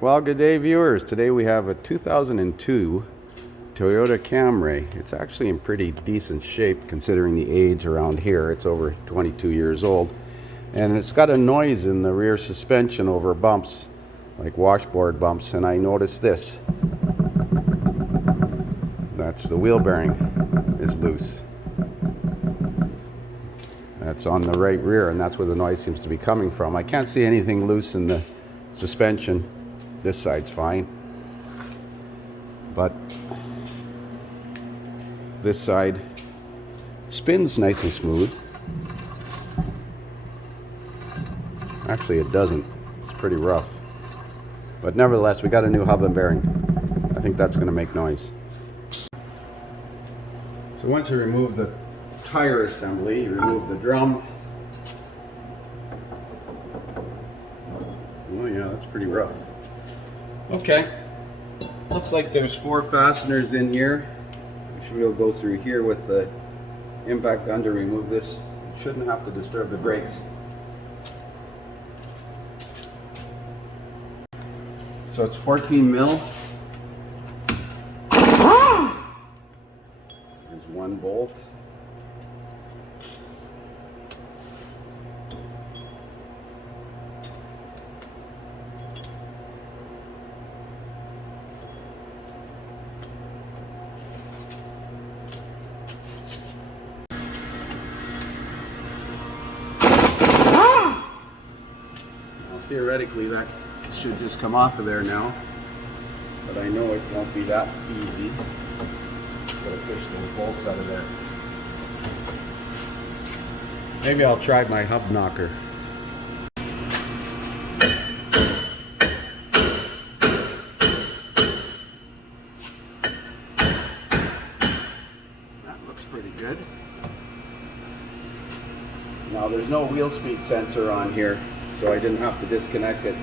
Well, good day, viewers. Today we have a 2002 Toyota Camry. It's actually in pretty decent shape considering the age around here. It's over 22 years old. And it's got a noise in the rear suspension over bumps, like washboard bumps. And I noticed this. That's the wheel bearing is loose. That's on the right rear, and that's where the noise seems to be coming from. I can't see anything loose in the suspension. This side's fine, but this side spins nice and smooth. Actually, it doesn't. It's pretty rough, but nevertheless, we got a new hub and bearing. I think that's going to make noise. So once you remove the tire assembly, you remove the drum. Oh yeah, that's pretty rough. Okay, looks like there's 4 fasteners in here. We'll go through here with the impact gun to remove this. It shouldn't have to disturb the brakes. So it's 14 mil. There's 1 bolt. Theoretically, that should just come off of there now, but I know it won't be that easy. Gotta fish those bolts out of there. Maybe I'll try my hub knocker. That looks pretty good. Now there's no wheel speed sensor on here, so I didn't have to disconnect it.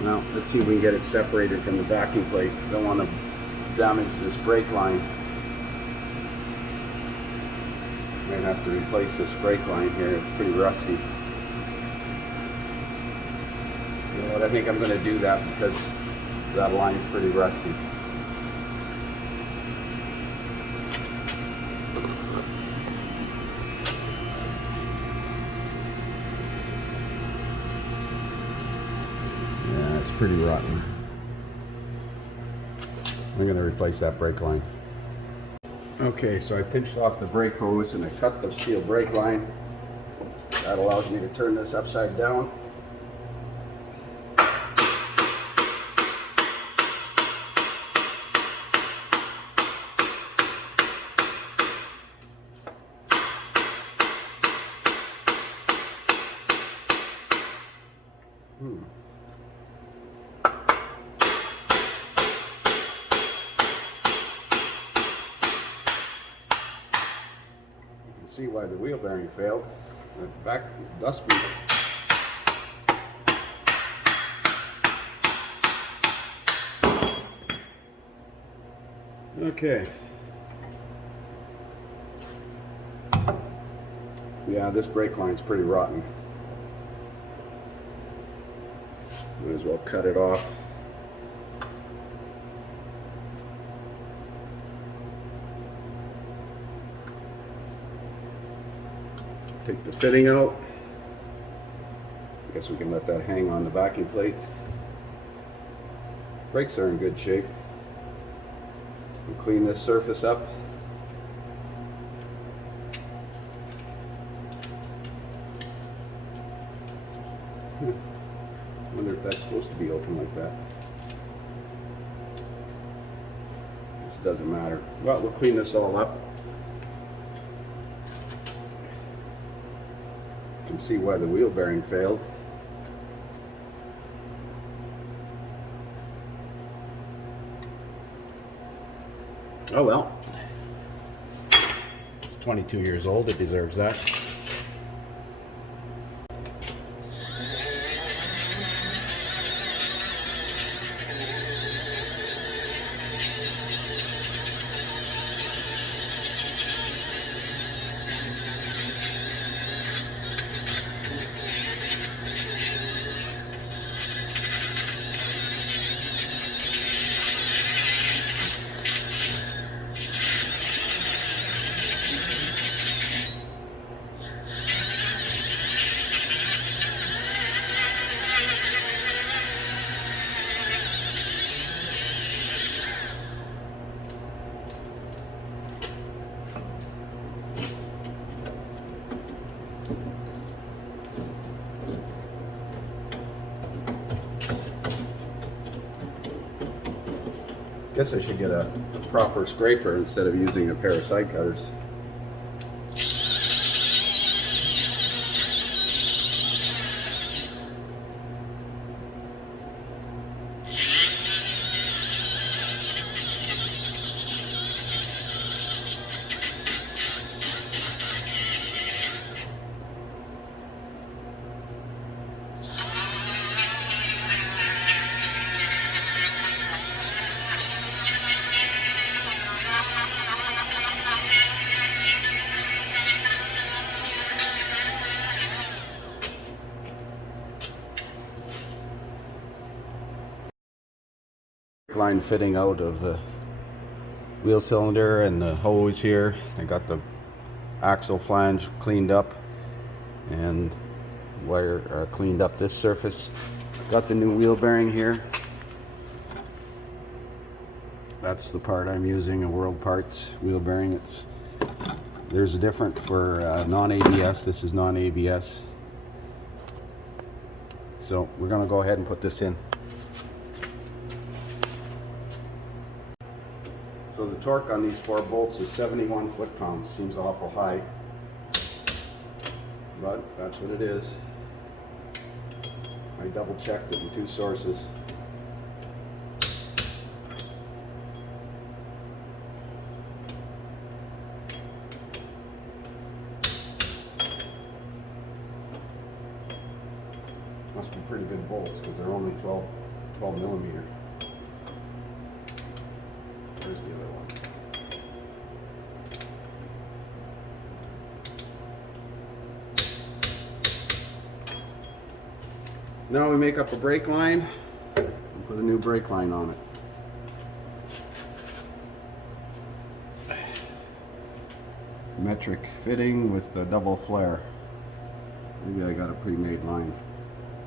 Well, let's see if we can get it separated from the backing plate. Don't want to damage this brake line. Might have to replace this brake line here. It's pretty rusty. You know what? I think I'm going to do that because that line's pretty rusty. It's pretty rotten. I'm going to replace that brake line. Okay, so I pinched off the brake hose and I cut the steel brake line. That allows me to turn this upside down. See why the wheel bearing failed. The back dust bead. Okay. Yeah, this brake line's pretty rotten. Might as well cut it off. Take the fitting out. I guess we can let that hang on the backing plate. Brakes are in good shape. We'll clean this surface up. I wonder if that's supposed to be open like that. This doesn't matter. Well, we'll clean this all up. Can see why the wheel bearing failed. Oh well, it's 22 years old, it deserves that. Guess I should get a proper scraper instead of using a pair of side cutters. Line fitting out of the wheel cylinder and the hose here. I got the axle flange cleaned up and wire cleaned up this surface. Got the new wheel bearing here. That's the part I'm using, a World Parts wheel bearing. There's a different for non-ABS. This is non-ABS. So we're going to go ahead and put this in. So the torque on these 4 bolts is 71 foot-pounds. Seems awful high, but that's what it is. I double-checked it in 2 sources. Must be pretty good bolts because they're only 12 millimeter. Where's the other one? Now we make up a brake line and put a new brake line on it. Metric fitting with the double flare. Maybe I got a pre-made line.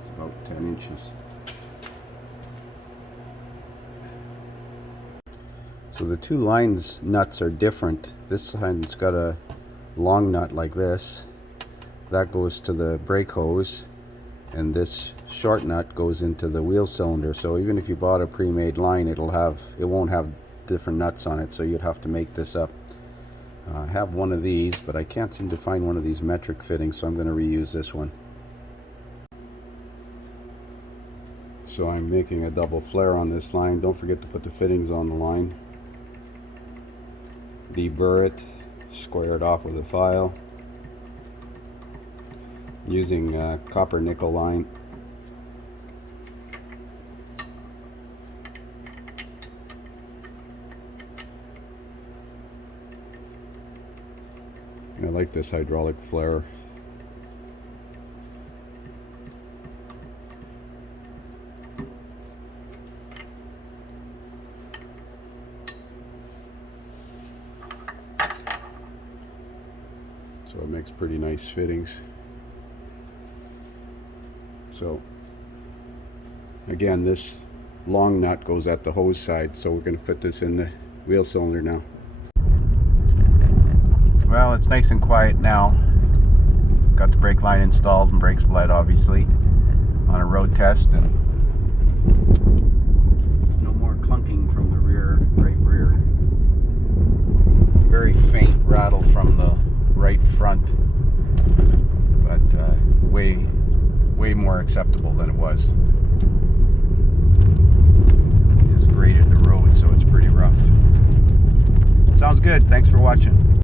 It's about 10 inches. So the 2 lines nuts are different. This side's got a long nut like this. That goes to the brake hose, and this short nut goes into the wheel cylinder. So even if you bought a pre-made line, it won't have different nuts on it, so you'd have to make this up. I have one of these, but I can't seem to find one of these metric fittings, so I'm going to reuse this one. So I'm making a double flare on this line. Don't forget to put the fittings on the line. Deburr it, square it off with a file using copper nickel line. I like this hydraulic flare. So it makes pretty nice fittings. So again, this long nut goes at the hose side, so we're going to fit this in the wheel cylinder now. Well, it's nice and quiet now. Got the brake line installed and brakes bled, obviously, on a road test, and no more clunking from the right rear. Very faint rattle from the right front, but way more acceptable than it was. It just graded the road, so it's pretty rough. Sounds good. Thanks for watching.